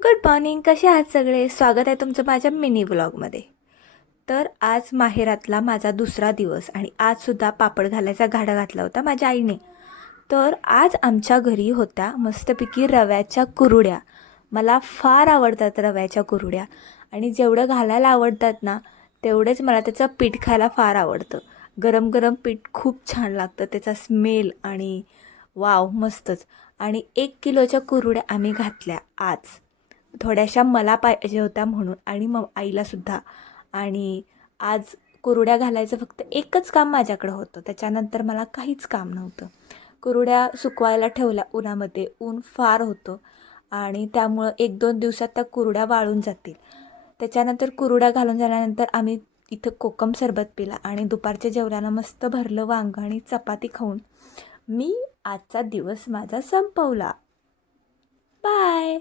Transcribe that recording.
Good morning. कसे आहात सगळे? स्वागत आहे तुमचं माझ्या मिनी व्लॉगमध्ये. तर आज माहेरातला माझा दुसरा दिवस आणि आजसुद्धा पापड घालायचा घाडा घातला होता माझ्या आईने. तर आज आमच्या घरी होत्या मस्तपैकी रव्याच्या कुरुड्या. मला फार आवडतात रव्याच्या कुरुड्या आणि जेवढं घालायला आवडतात ना तेवढेच मला त्याचं पीठ खायला फार आवडतं. गरम गरम पीठ खूप छान लागतं, त्याचा स्मेल आणि वाव मस्तच. आणि 1 किलोच्या कुरुड्या आम्ही घातल्या आज. थोड्याशा मला पाहिजे होत्या म्हणून आणि मग आईलासुद्धा. आणि आज कुरुड्या घालायचं फक्त एकच काम माझ्याकडं होतं, त्याच्यानंतर मला काहीच काम नव्हतं. कुरुड्या सुकवायला ठेवल्या उन्हामध्ये, ऊन फार होतं आणि त्यामुळं 1-2 दिवसात त्या कुरुड्या वाळून जातील. त्याच्यानंतर कुरुड्या घालून झाल्यानंतर आम्ही इथं कोकम सरबत पिला आणि दुपारच्या जेवणाला मस्त भरलं वांगं आणि चपाती खाऊन मी आजचा दिवस माझा संपवला. बाय.